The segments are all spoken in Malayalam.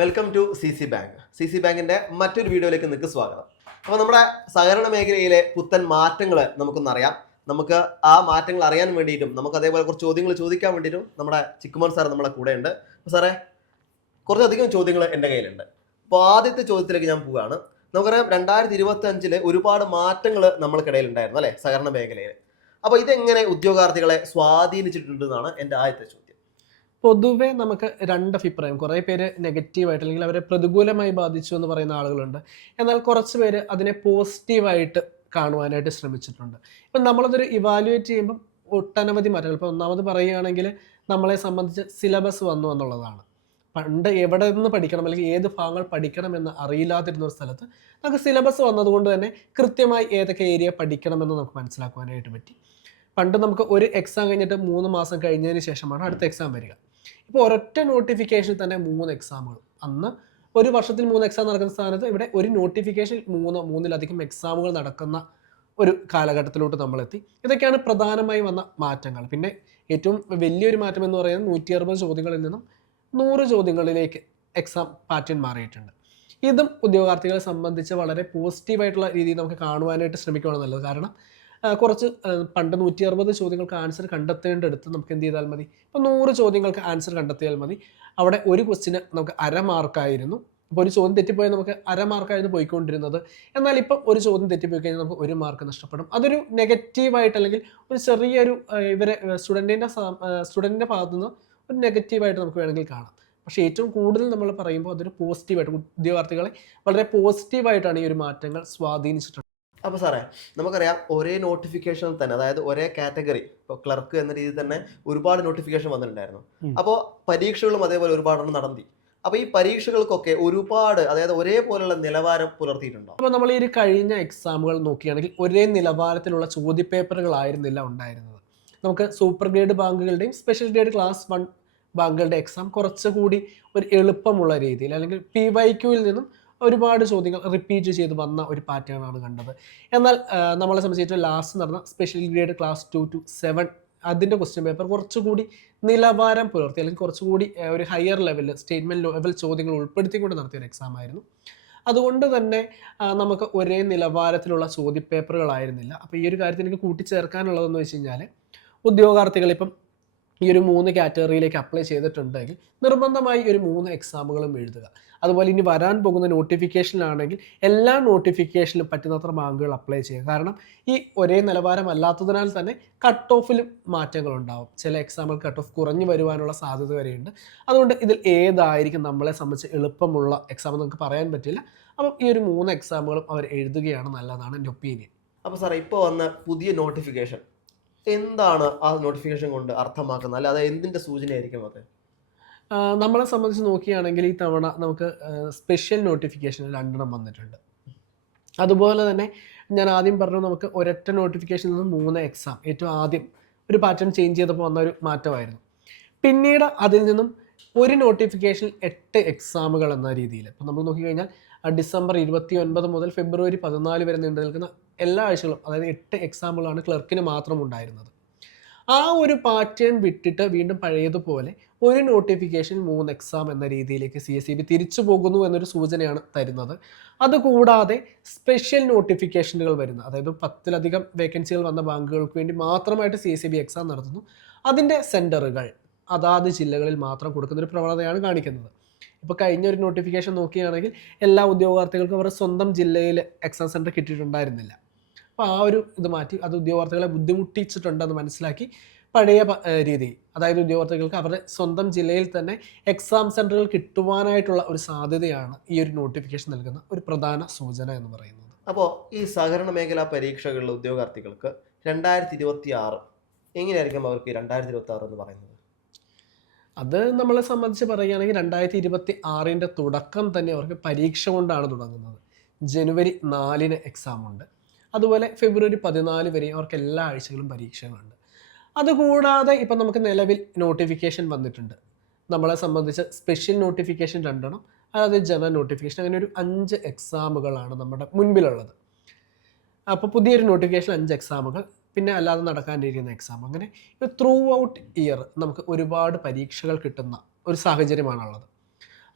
Welcome to C bank. C ബാങ്കിന്റെ മറ്റൊരു വീഡിയോയിലേക്ക് നിങ്ങൾക്ക് സ്വാഗതം. അപ്പോൾ നമ്മുടെ സഹകരണ മേഖലയിലെ പുത്തൻ മാറ്റങ്ങൾ നമുക്കൊന്നറിയാം. നമുക്ക് ആ മാറ്റങ്ങൾ അറിയാൻ വേണ്ടിയിട്ടും നമുക്ക് അതേപോലെ കുറച്ച് ചോദ്യങ്ങൾ ചോദിക്കാൻ വേണ്ടിയിട്ടും നമ്മുടെ ചിക്കുമോൻ സാർ നമ്മുടെ കൂടെ ഉണ്ട്. സാറേ, കുറച്ചധികം ചോദ്യങ്ങൾ എൻ്റെ കയ്യിലുണ്ട്. അപ്പോൾ ആദ്യത്തെ ചോദ്യത്തിലേക്ക് ഞാൻ പോവുകയാണ്. നമുക്കറിയാം 2025 ഒരുപാട് മാറ്റങ്ങൾ നമ്മൾക്കിടയിൽ ഉണ്ടായിരുന്നു അല്ലേ, സഹകരണ മേഖലയിൽ. അപ്പോൾ ഇതെങ്ങനെ ഉദ്യോഗാർത്ഥികളെ സ്വാധീനിച്ചിട്ടുണ്ടെന്നാണ് എൻ്റെ ആദ്യത്തെ ചോദ്യം. പൊതുവെ നമുക്ക് രണ്ട് അഭിപ്രായം, കുറേ പേര് നെഗറ്റീവായിട്ട് അല്ലെങ്കിൽ അവരെ പ്രതികൂലമായി ബാധിച്ചു എന്ന് പറയുന്ന ആളുകളുണ്ട്. എന്നാൽ കുറച്ച് പേര് അതിനെ പോസിറ്റീവായിട്ട് കാണുവാനായിട്ട് ശ്രമിച്ചിട്ടുണ്ട്. ഇപ്പം നമ്മളതൊരു ഇവാലുവേറ്റ് ചെയ്യുമ്പം ഒട്ടനവധി മാറ്റങ്ങൾ, ഇപ്പോൾ ഒന്നാമത് പറയുകയാണെങ്കിൽ നമ്മളെ സംബന്ധിച്ച് സിലബസ് വന്നു എന്നുള്ളതാണ്. പണ്ട് എവിടെ നിന്ന് പഠിക്കണം അല്ലെങ്കിൽ ഏത് ഭാഗങ്ങൾ പഠിക്കണമെന്ന് അറിയില്ലാതിരുന്ന ഒരു സ്ഥലത്ത് നമുക്ക് സിലബസ് വന്നതുകൊണ്ട് തന്നെ കൃത്യമായി ഏതൊക്കെ ഏരിയ പഠിക്കണമെന്ന് നമുക്ക് മനസ്സിലാക്കുവാനായിട്ട് പറ്റി. പണ്ട് നമുക്ക് ഒരു എക്സാം കഴിഞ്ഞിട്ട് 3 മാസം കഴിഞ്ഞതിന് ശേഷമാണ് അടുത്ത എക്സാം വരിക. ഇപ്പോൾ ഒരൊറ്റ നോട്ടിഫിക്കേഷനിൽ തന്നെ 3 എക്സാമുകൾ. അന്ന് ഒരു വർഷത്തിൽ 3 എക്സാം നടക്കുന്ന സ്ഥാനത്ത് ഇവിടെ ഒരു നോട്ടിഫിക്കേഷനിൽ 3-3-ലധികം എക്സാമുകൾ നടക്കുന്ന ഒരു കാലഘട്ടത്തിലോട്ട് നമ്മളെത്തി. ഇതൊക്കെയാണ് പ്രധാനമായി വന്ന മാറ്റങ്ങൾ. പിന്നെ ഏറ്റവും വലിയൊരു മാറ്റം എന്ന് പറയുന്നത് 160 ചോദ്യങ്ങളിൽ നിന്നും 100 ചോദ്യങ്ങളിലേക്ക് എക്സാം പാറ്റേൺ മാറിയിട്ടുണ്ട്. ഇതും ഉദ്യോഗാർത്ഥികളെ സംബന്ധിച്ച് വളരെ പോസിറ്റീവായിട്ടുള്ള രീതിയിൽ നമുക്ക് കാണുവാനായിട്ട് ശ്രമിക്കുകയാണ് നല്ലത്. കാരണം കുറച്ച് പണ്ട് 160 ചോദ്യങ്ങൾക്ക് ആൻസർ കണ്ടെത്തേണ്ടടുത്ത് നമുക്ക് എന്ത് ചെയ്താൽ മതി, ഇപ്പോൾ 100 ചോദ്യങ്ങൾക്ക് ആൻസർ കണ്ടെത്തിയാൽ മതി. അവിടെ ഒരു ക്വസ്റ്റിന് നമുക്ക് 1/2 മാർക്കായിരുന്നു. അപ്പോൾ ഒരു ചോദ്യം തെറ്റിപ്പോയാൽ നമുക്ക് 1/2 മാർക്കായിരുന്നു പോയിക്കൊണ്ടിരുന്നത്. എന്നാൽ ഇപ്പം ഒരു ചോദ്യം തെറ്റിപ്പോയി കഴിഞ്ഞാൽ നമുക്ക് 1 മാർക്ക് നഷ്ടപ്പെടും. അതൊരു നെഗറ്റീവായിട്ട് അല്ലെങ്കിൽ ഒരു ചെറിയൊരു ഇവരെ സ്റ്റുഡൻറ്റിൻ്റെ ഭാഗത്തു നിന്ന് ഒരു നെഗറ്റീവായിട്ട് നമുക്ക് വേണമെങ്കിൽ കാണാം. പക്ഷേ ഏറ്റവും കൂടുതൽ നമ്മൾ പറയുമ്പോൾ അതൊരു പോസിറ്റീവായിട്ട് ഉദ്യോഗാർത്ഥികളെ വളരെ പോസിറ്റീവായിട്ടാണ് ഈ ഒരു മാറ്റങ്ങൾ സ്വാധീനിച്ചിട്ടുള്ളത്. അപ്പോൾ സാറേ, നമുക്കറിയാം ഒരേ നോട്ടിഫിക്കേഷൻ തന്നെ, അതായത് ഒരേ കാറ്റഗറി, ഇപ്പോൾ ക്ലർക്ക് എന്ന രീതിയിൽ തന്നെ ഒരുപാട് നോട്ടിഫിക്കേഷൻ വന്നിട്ടുണ്ടായിരുന്നു. അപ്പോൾ പരീക്ഷകളും അതേപോലെ ഒരുപാടെണ്ണം നടത്തി. അപ്പോൾ ഈ പരീക്ഷകൾക്കൊക്കെ ഒരുപാട്, അതായത് ഒരേപോലെയുള്ള നിലവാരം പുലർത്തിയിട്ടുണ്ടോ? അപ്പോൾ നമ്മൾ ഈ ഒരു കഴിഞ്ഞ എക്സാമുകൾ നോക്കുകയാണെങ്കിൽ ഒരേ നിലവാരത്തിലുള്ള ചോദ്യപേപ്പറുകളായിരുന്നില്ല ഉണ്ടായിരുന്നത്. നമുക്ക് സൂപ്പർ ഗ്രേഡ് ബാങ്കുകളുടെയും സ്പെഷ്യൽ ഗ്രേഡ് ക്ലാസ് 1 ബാങ്കുകളുടെ എക്സാം കുറച്ചുകൂടി ഒരു എളുപ്പമുള്ള രീതിയിൽ അല്ലെങ്കിൽ PYQവിൽ നിന്നും ഒരുപാട് ചോദ്യങ്ങൾ റിപ്പീറ്റ് ചെയ്ത് വന്ന ഒരു പാറ്റേൺ ആണ് കണ്ടത്. എന്നാൽ നമ്മളെ സംബന്ധിച്ച് ലാസ്റ്റ് നടന്ന സ്പെഷ്യൽ ഗ്രേഡ് ക്ലാസ് 2 to 7 അതിൻ്റെ ക്വസ്റ്റ്യൻ പേപ്പർ കുറച്ചുകൂടി നിലവാരം പുലർത്തി അല്ലെങ്കിൽ കുറച്ചുകൂടി ഒരു ഹയർ ലെവലിൽ സ്റ്റേറ്റ്മെൻറ്റ് ലെവൽ ചോദ്യങ്ങൾ ഉൾപ്പെടുത്തിക്കൊണ്ട് നടത്തിയ ഒരു എക്സാം ആയിരുന്നു. അതുകൊണ്ട് തന്നെ നമുക്ക് ഒരേ നിലവാരത്തിലുള്ള ചോദ്യപേപ്പറുകളായിരുന്നില്ല. അപ്പോൾ ഈ ഒരു കാര്യത്തിൽ എനിക്ക് കൂട്ടിച്ചേർക്കാനുള്ളതെന്ന് വെച്ച് കഴിഞ്ഞാൽ, ഉദ്യോഗാർത്ഥികൾ ഇപ്പം ഈ ഒരു 3 കാറ്റഗറിയിലേക്ക് അപ്ലൈ ചെയ്തിട്ടുണ്ടെങ്കിൽ നിർബന്ധമായി ഒരു 3 എക്സാമുകളും എഴുതുക. അതുപോലെ ഇനി വരാൻ പോകുന്ന നോട്ടിഫിക്കേഷനിലാണെങ്കിൽ എല്ലാ നോട്ടിഫിക്കേഷനിലും പറ്റുന്നത്ര ബാങ്കുകൾ അപ്ലൈ ചെയ്യുക. കാരണം ഈ ഒരേ നിലവാരമല്ലാത്തതിനാൽ തന്നെ കട്ട് ഓഫിലും മാറ്റങ്ങളുണ്ടാവും. ചില എക്സാമുകൾ കട്ട് ഓഫ് കുറഞ്ഞു വരുവാനുള്ള സാധ്യത വരെയുണ്ട്. അതുകൊണ്ട് ഇതിൽ ഏതായിരിക്കും നമ്മളെ സംബന്ധിച്ച് എളുപ്പമുള്ള എക്സാം നമുക്ക് പറയാൻ പറ്റില്ല. അപ്പം ഈ ഒരു 3 എക്സാമുകളും അവർ എഴുതുകയാണ് നല്ലതാണ് എൻ്റെ ഒപ്പീനിയൻ. അപ്പോൾ സാറേ, ഇപ്പോൾ വന്ന പുതിയ നോട്ടിഫിക്കേഷൻ എന്താണ് ആ നോട്ടിഫിക്കേഷൻ കൊണ്ട് അർത്ഥമാക്കുന്നത്, അല്ല അത് എന്തിൻ്റെ സൂചനയായിരിക്കും അത്? നമ്മളെ സംബന്ധിച്ച് നോക്കുകയാണെങ്കിൽ ഈ തവണ നമുക്ക് സ്പെഷ്യൽ നോട്ടിഫിക്കേഷൻ 2 വന്നിട്ടുണ്ട്. അതുപോലെ തന്നെ ഞാൻ ആദ്യം പറഞ്ഞു, നമുക്ക് ഒരൊറ്റ നോട്ടിഫിക്കേഷനിൽ നിന്ന് 3 എക്സാം ഏറ്റവും ആദ്യം ഒരു പാറ്റേൺ ചേഞ്ച് ചെയ്തപ്പോൾ വന്ന ഒരു മാറ്റമായിരുന്നു. പിന്നീട് അതിൽ നിന്നും ഒരു നോട്ടിഫിക്കേഷനിൽ 8 എക്സാമുകൾ എന്ന രീതിയിൽ, ഇപ്പോൾ നമ്മൾ നോക്കിക്കഴിഞ്ഞാൽ ഡിസംബർ 29 മുതൽ ഫെബ്രുവരി 14 വരെ നീണ്ടു നിൽക്കുന്ന എല്ലാ ആഴ്ചകളും, അതായത് 8 എക്സാമുകളാണ് ക്ലർക്കിന് മാത്രം ഉണ്ടായിരുന്നത്. ആ ഒരു പാറ്റേൺ വിട്ടിട്ട് വീണ്ടും പഴയതുപോലെ ഒരു നോട്ടിഫിക്കേഷൻ 3 എക്സാം എന്ന രീതിയിലേക്ക് CSEB തിരിച്ചു പോകുന്നു എന്നൊരു സൂചനയാണ് തരുന്നത്. അതുകൂടാതെ സ്പെഷ്യൽ നോട്ടിഫിക്കേഷനുകൾ വരുന്ന, അതായത് 10-ലധികം വേക്കൻസികൾ വന്ന ബാങ്കുകൾക്ക് വേണ്ടി മാത്രമായിട്ട് CSEB എക്സാം നടത്തുന്നു. അതിൻ്റെ സെൻറ്ററുകൾ അതാത് ജില്ലകളിൽ മാത്രം കൊടുക്കുന്നൊരു പ്രവണതയാണ് കാണിക്കുന്നത്. ഇപ്പോൾ കഴിഞ്ഞ ഒരു നോട്ടിഫിക്കേഷൻ നോക്കുകയാണെങ്കിൽ എല്ലാ ഉദ്യോഗാർത്ഥികൾക്കും അവരുടെ സ്വന്തം ജില്ലയിൽ എക്സാം സെൻറ്റർ കിട്ടിയിട്ടുണ്ടായിരുന്നില്ല. അപ്പോൾ ആ ഒരു ഇത് മാറ്റി അത് ഉദ്യോഗാർത്ഥികളെ ബുദ്ധിമുട്ടിച്ചിട്ടുണ്ടെന്ന് മനസ്സിലാക്കി പഴയ രീതി, അതായത് ഉദ്യോഗാർത്ഥികൾക്ക് അവരുടെ സ്വന്തം ജില്ലയിൽ തന്നെ എക്സാം സെൻറ്ററുകൾ കിട്ടുവാനായിട്ടുള്ള ഒരു സാധ്യതയാണ് ഈ ഒരു നോട്ടിഫിക്കേഷൻ നൽകുന്ന ഒരു പ്രധാന സൂചന എന്ന് പറയുന്നത്. അപ്പോൾ ഈ സഹകരണ മേഖലാ പരീക്ഷകളിലെ ഉദ്യോഗാർത്ഥികൾക്ക് 2026 എങ്ങനെയായിരിക്കും അവർക്ക് 2026 എന്ന് പറയുന്നത്? അത് നമ്മളെ സംബന്ധിച്ച് പറയുകയാണെങ്കിൽ 2026 തുടക്കം തന്നെ അവർക്ക് പരീക്ഷ കൊണ്ടാണ് തുടങ്ങുന്നത്. ജനുവരി 4 എക്സാം ഉണ്ട്. അതുപോലെ ഫെബ്രുവരി 14 വരെ അവർക്ക് എല്ലാ ആഴ്ചകളും പരീക്ഷകളുണ്ട്. അതുകൂടാതെ ഇപ്പം നമുക്ക് നിലവിൽ നോട്ടിഫിക്കേഷൻ വന്നിട്ടുണ്ട്. നമ്മളെ സംബന്ധിച്ച് സ്പെഷ്യൽ നോട്ടിഫിക്കേഷൻ 2, അതായത് ജനറൽ നോട്ടിഫിക്കേഷൻ, അങ്ങനെ ഒരു 5 എക്സാമുകളാണ് നമ്മുടെ മുൻപിലുള്ളത്. അപ്പോൾ പുതിയൊരു നോട്ടിഫിക്കേഷൻ 5 എക്സാമുകൾ, പിന്നെ അല്ലാതെ നടക്കാനിരിക്കുന്ന എക്സാം, അങ്ങനെ ത്രൂ ഔട്ട് ഇയർ നമുക്ക് ഒരുപാട് പരീക്ഷകൾ കിട്ടുന്ന ഒരു സാഹചര്യമാണുള്ളത്.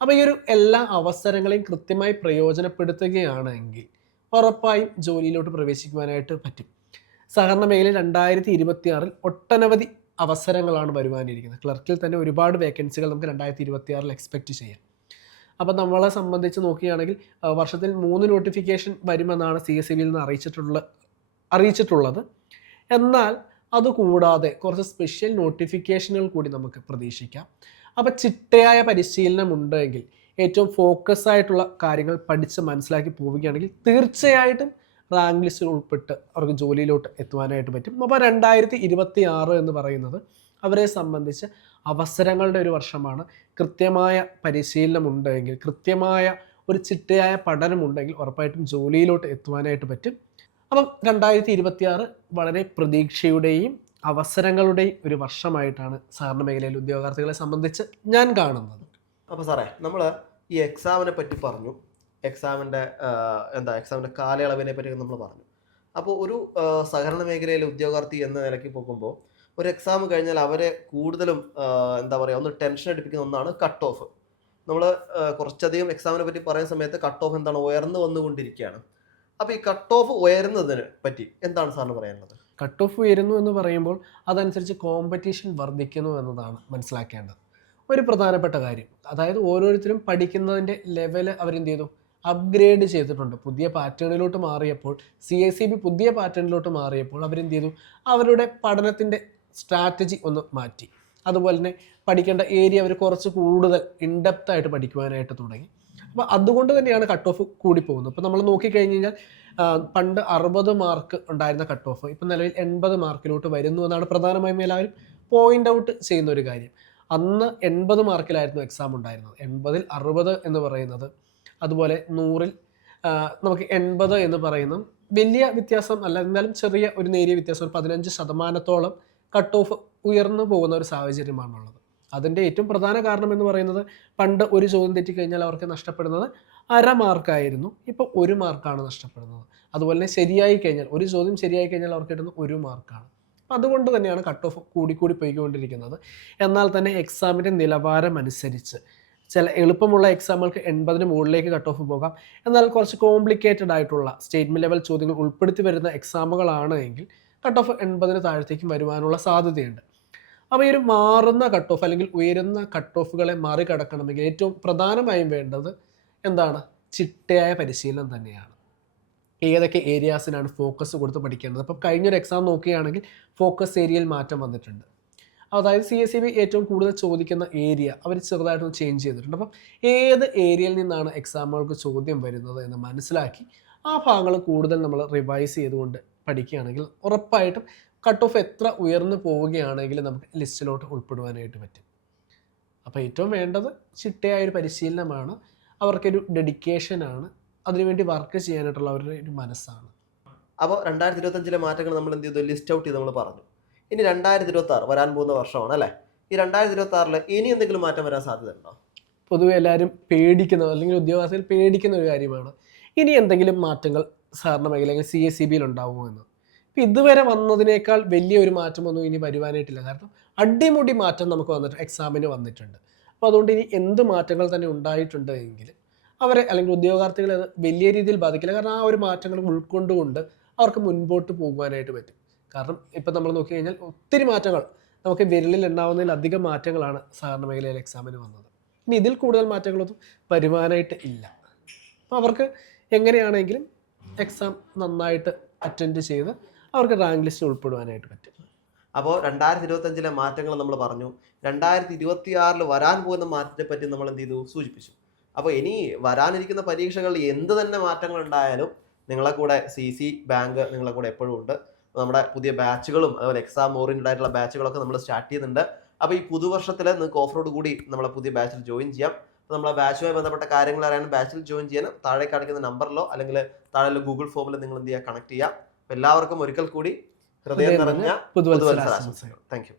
അപ്പോൾ ഈ ഒരു എല്ലാ അവസരങ്ങളെയും കൃത്യമായി പ്രയോജനപ്പെടുത്തുകയാണെങ്കിൽ ഉറപ്പായും ജോലിയിലോട്ട് പ്രവേശിക്കുവാനായിട്ട് പറ്റും. സഹകരണ മേഖലയിൽ 2026 ഒട്ടനവധി അവസരങ്ങളാണ് വരുവാനിരിക്കുന്നത്. ക്ലർക്കിൽ തന്നെ ഒരുപാട് വേക്കൻസികൾ നമുക്ക് 2026 എക്സ്പെക്റ്റ് ചെയ്യാം. അപ്പോൾ നമ്മളെ സംബന്ധിച്ച് നോക്കുകയാണെങ്കിൽ വർഷത്തിൽ 3 നോട്ടിഫിക്കേഷൻ വരുമെന്നാണ് CSEB നിന്ന് അറിയിച്ചിട്ടുള്ളത്. എന്നാൽ അതുകൂടാതെ കുറച്ച് സ്പെഷ്യൽ നോട്ടിഫിക്കേഷനുകൾ കൂടി നമുക്ക് പ്രതീക്ഷിക്കാം. അപ്പോൾ ചിട്ടയായ പരിശീലനം ഉണ്ടെങ്കിൽ, ഏറ്റവും ഫോക്കസ് ആയിട്ടുള്ള കാര്യങ്ങൾ പഠിച്ച് മനസ്സിലാക്കി പോവുകയാണെങ്കിൽ തീർച്ചയായിട്ടും റാങ്ക് ലിസ്റ്റിൽ ഉൾപ്പെട്ട് അവർക്ക് ജോലിയിലോട്ട് എത്തുവാനായിട്ട് പറ്റും. അപ്പോൾ 2026 എന്ന് പറയുന്നത് അവരെ സംബന്ധിച്ച് അവസരങ്ങളുടെ ഒരു വർഷമാണ്. കൃത്യമായ പരിശീലനം ഉണ്ടെങ്കിൽ, കൃത്യമായ ഒരു ചിട്ടയായ പഠനമുണ്ടെങ്കിൽ ഉറപ്പായിട്ടും ജോലിയിലോട്ട് എത്തുവാനായിട്ട് പറ്റും. അപ്പം 2026 വളരെ പ്രതീക്ഷയുടെയും അവസരങ്ങളുടെയും ഒരു വർഷമായിട്ടാണ് സഹകരണ മേഖലയിലെ ഉദ്യോഗാർത്ഥികളെ സംബന്ധിച്ച് ഞാൻ കാണുന്നത്. അപ്പോൾ സാറേ, നമ്മൾ ഈ എക്സാമിനെ പറ്റി പറഞ്ഞു, എക്സാമിൻ്റെ കാലയളവിനെ പറ്റി നമ്മൾ പറഞ്ഞു. അപ്പോൾ ഒരു സഹകരണ മേഖലയിലെ ഉദ്യോഗാർത്ഥി എന്ന നിലയ്ക്ക് പോകുമ്പോൾ ഒരു എക്സാം കഴിഞ്ഞാൽ അവരെ കൂടുതലും ഒന്ന് ടെൻഷൻ അടിപ്പിക്കുന്ന ഒന്നാണ് കട്ട് ഓഫ്. നമ്മൾ കുറച്ചധികം എക്സാമിനെ പറ്റി പറയുന്ന സമയത്ത് കട്ട് ഓഫ് ഉയർന്നു വന്നുകൊണ്ടിരിക്കുകയാണ്. അപ്പോൾ ഈ കട്ട് ഓഫ് ഉയരുന്നതിനെ പറ്റി എന്താണ് സാറിന് പറയാനുള്ളത്? കട്ട് ഓഫ് ഉയരുന്നു എന്ന് പറയുമ്പോൾ അതനുസരിച്ച് കോമ്പറ്റീഷൻ വർദ്ധിക്കുന്നു എന്നതാണ് മനസ്സിലാക്കേണ്ടത് ഒരു പ്രധാനപ്പെട്ട കാര്യം. അതായത് ഓരോരുത്തരും പഠിക്കുന്നതിൻ്റെ ലെവൽ അവരെന്ത് ചെയ്തു, അപ്ഗ്രേഡ് ചെയ്തിട്ടുണ്ട്. പുതിയ പാറ്റേണിലോട്ട് മാറിയപ്പോൾ, CSEB പുതിയ പാറ്റേണിലോട്ട് മാറിയപ്പോൾ അവരെന്ത് ചെയ്തു, അവരുടെ പഠനത്തിൻ്റെ സ്ട്രാറ്റജി ഒന്ന് മാറ്റി. അതുപോലെ തന്നെ പഠിക്കേണ്ട ഏരിയ അവർ കുറച്ച് കൂടുതൽ ഇൻഡെപ്ത് ആയിട്ട് പഠിക്കുവാനായിട്ട് തുടങ്ങി. അപ്പോൾ അതുകൊണ്ട് തന്നെയാണ് കട്ട് ഓഫ് കൂടി പോകുന്നത്. ഇപ്പോൾ നമ്മൾ നോക്കിക്കഴിഞ്ഞ് കഴിഞ്ഞാൽ പണ്ട് 60 മാർക്ക് ഉണ്ടായിരുന്ന കട്ട് ഓഫ് ഇപ്പം നിലവിൽ 80 മാർക്കിലോട്ട് വരുന്നു എന്നാണ് പ്രധാനമായും എല്ലാവരും പോയിൻ്റ് ഔട്ട് ചെയ്യുന്ന ഒരു കാര്യം. അന്ന് 80 മാർക്കിലായിരുന്നു എക്സാം ഉണ്ടായിരുന്നത്. 80-ൽ 60 എന്ന് പറയുന്നത്, അതുപോലെ 100-ൽ നമുക്ക് 80 എന്ന് പറയുന്നത് വലിയ വ്യത്യാസം അല്ല, എന്നാലും ചെറിയ ഒരു നേരിയ വ്യത്യാസം, 15% കട്ട് ഓഫ് ഉയർന്നു പോകുന്ന ഒരു സാഹചര്യമാണുള്ളത്. അതിൻ്റെ ഏറ്റവും പ്രധാന കാരണം എന്ന് പറയുന്നത്, പണ്ട് ഒരു ചോദ്യം തെറ്റിക്കഴിഞ്ഞാൽ അവർക്ക് നഷ്ടപ്പെടുന്നത് 1/2 മാർക്കായിരുന്നു, ഇപ്പോൾ 1 മാർക്കാണ് നഷ്ടപ്പെടുന്നത്. അതുപോലെ തന്നെ ശരിയായി കഴിഞ്ഞാൽ, ഒരു ചോദ്യം ശരിയായി കഴിഞ്ഞാൽ അവർക്ക് കിട്ടുന്നത് 1 മാർക്കാണ്. അപ്പം അതുകൊണ്ട് തന്നെയാണ് കട്ട് ഓഫ് കൂടി പോയിക്കൊണ്ടിരിക്കുന്നത്. എന്നാൽ തന്നെ എക്സാമിൻ്റെ നിലവാരം അനുസരിച്ച് ചില എളുപ്പമുള്ള എക്സാമുകൾക്ക് 80-ന് മുകളിലേക്ക് കട്ട് ഓഫ് പോകാം. എന്നാൽ കുറച്ച് കോംപ്ലിക്കേറ്റഡ് ആയിട്ടുള്ള സ്റ്റേറ്റ്മെൻറ്റ് ലെവൽ ചോദ്യങ്ങൾ ഉൾപ്പെടുത്തി വരുന്ന എക്സാമുകളാണ് എങ്കിൽ കട്ട് ഓഫ് 80-ന് താഴത്തേക്കും വരുവാനുള്ള സാധ്യതയുണ്ട്. അപ്പോൾ ഈ ഒരു മാറുന്ന കട്ട് ഓഫ് അല്ലെങ്കിൽ ഉയരുന്ന കട്ട് ഓഫുകളെ മറികടക്കണമെങ്കിൽ ഏറ്റവും പ്രധാനമായും വേണ്ടത് എന്താണ്, ചിട്ടയായ പരിശീലനം തന്നെയാണ്. ഏതൊക്കെ ഏരിയാസിനാണ് ഫോക്കസ് കൊടുത്ത് പഠിക്കേണ്ടത്. അപ്പം കഴിഞ്ഞൊരു എക്സാം നോക്കുകയാണെങ്കിൽ ഫോക്കസ് ഏരിയയിൽ മാറ്റം വന്നിട്ടുണ്ട്. അതായത് CSEB ഏറ്റവും കൂടുതൽ ചോദിക്കുന്ന ഏരിയ അവർ ചെറുതായിട്ടൊന്ന് ചേഞ്ച് ചെയ്തിട്ടുണ്ട്. അപ്പം ഏത് ഏരിയയിൽ നിന്നാണ് എക്സാമുകൾക്ക് ചോദ്യം വരുന്നത് എന്ന് മനസ്സിലാക്കി ആ ഭാഗങ്ങൾ കൂടുതൽ നമ്മൾ റിവൈസ് ചെയ്തുകൊണ്ട് പഠിക്കുകയാണെങ്കിൽ ഉറപ്പായിട്ടും കട്ട് ഓഫ് എത്ര ഉയർന്നു പോവുകയാണെങ്കിൽ നമുക്ക് ലിസ്റ്റിലോട്ട് ഉൾപ്പെടുവാനായിട്ട് പറ്റും. അപ്പോൾ ഏറ്റവും വേണ്ടത് ചിട്ടയായൊരു പരിശീലനമാണ്, അവർക്കൊരു ഡെഡിക്കേഷനാണ്, അതിനുവേണ്ടി വർക്ക് ചെയ്യാനായിട്ടുള്ള അവരുടെ ഒരു മനസ്സാണ്. അപ്പോൾ 2025-ലെ മാറ്റങ്ങൾ നമ്മൾ എന്ത് ചെയ്തു, ലിസ്റ്റ് ഔട്ട് ചെയ്ത് നമ്മൾ പറഞ്ഞു. ഇനി 2026 വരാൻ പോകുന്ന വർഷമാണ് അല്ലേ? ഈ 2026-ൽ ഇനി എന്തെങ്കിലും മാറ്റം വരാൻ സാധ്യതയുണ്ടോ? പൊതുവെ എല്ലാവരും പേടിക്കുന്ന, അല്ലെങ്കിൽ ഉദ്യോഗാർത്ഥികൾ പേടിക്കുന്ന ഒരു കാര്യമാണ് ഇനി എന്തെങ്കിലും മാറ്റങ്ങൾ സഹകരണ മേഖല അല്ലെങ്കിൽ CSEB-യിൽ ഉണ്ടാവുമോ എന്ന്. ഇപ്പം ഇതുവരെ വന്നതിനേക്കാൾ വലിയൊരു മാറ്റമൊന്നും ഇനി വരുവാനായിട്ടില്ല. കാരണം അടിമുടി മാറ്റം നമുക്ക് എക്സാമിന് വന്നിട്ടുണ്ട്. അപ്പോൾ അതുകൊണ്ട് ഇനി എന്ത് മാറ്റങ്ങൾ തന്നെ ഉണ്ടായിട്ടുണ്ട് എങ്കിൽ അവരെ അല്ലെങ്കിൽ ഉദ്യോഗാർത്ഥികളെ അത് വലിയ രീതിയിൽ ബാധിക്കില്ല. കാരണം ആ ഒരു മാറ്റങ്ങൾ ഉൾക്കൊണ്ടുകൊണ്ട് അവർക്ക് മുൻപോട്ട് പോകുവാനായിട്ട് പറ്റും. കാരണം ഇപ്പം നമ്മൾ നോക്കി കഴിഞ്ഞാൽ ഒത്തിരി മാറ്റങ്ങൾ, നമുക്ക് വിരലിൽ എണ്ണാവുന്നതിലധികം മാറ്റങ്ങളാണ് സഹകരണ മേഖലയിലെ എക്സാമിന് വന്നത്. ഇനി ഇതിൽ കൂടുതൽ മാറ്റങ്ങളൊന്നും വരുവാനായിട്ട് ഇല്ല. അപ്പോൾ അവർക്ക് എങ്ങനെയാണെങ്കിലും എക്സാം നന്നായിട്ട് അറ്റൻഡ് ചെയ്ത് അവർക്ക് റാങ്ക് ലിസ്റ്റ് ഉൾപ്പെടുവാനായിട്ട് പറ്റും. അപ്പോൾ 2025-ലെ മാറ്റങ്ങൾ നമ്മൾ പറഞ്ഞു. 2026-ൽ വരാൻ പോകുന്ന മാറ്റത്തെ പറ്റി നമ്മൾ എന്ത് ചെയ്തു, സൂചിപ്പിച്ചു. അപ്പോൾ ഇനി വരാനിരിക്കുന്ന പരീക്ഷകളിൽ എന്ത് തന്നെ മാറ്റങ്ങൾ ഉണ്ടായാലും നിങ്ങളെ കൂടെ CC ബാങ്ക് നിങ്ങളെ കൂടെ എപ്പോഴും ഉണ്ട്. നമ്മുടെ പുതിയ ബാച്ചുകളും അതുപോലെ എക്സാം ഓറിയൻറ്റഡ് ആയിട്ടുള്ള ബാച്ചുകളൊക്കെ നമ്മൾ സ്റ്റാർട്ട് ചെയ്യുന്നുണ്ട്. അപ്പോൾ ഈ പുതുവർഷത്തിൽ നിങ്ങൾക്ക് ഓഫറോട് കൂടി നമ്മളെ പുതിയ ബാച്ചിൽ ജോയിൻ ചെയ്യാം. അപ്പോൾ നമ്മളെ ബാച്ചുമായി ബന്ധപ്പെട്ട കാര്യങ്ങൾ അറിയാനും ബാച്ചിൽ ജോയിൻ ചെയ്യാനും താഴെ കാണിക്കുന്ന നമ്പറിലോ അല്ലെങ്കിൽ താഴെ ഗൂഗിൾ ഫോമിൽ നിങ്ങൾ എന്ത് ചെയ്യുക, കണക്ട് ചെയ്യുക. അപ്പോൾ എല്ലാവർക്കും ഒരിക്കൽ കൂടി ഹൃദയം നിറഞ്ഞ പുതുവത്സരാശംസകൾ. Thank you.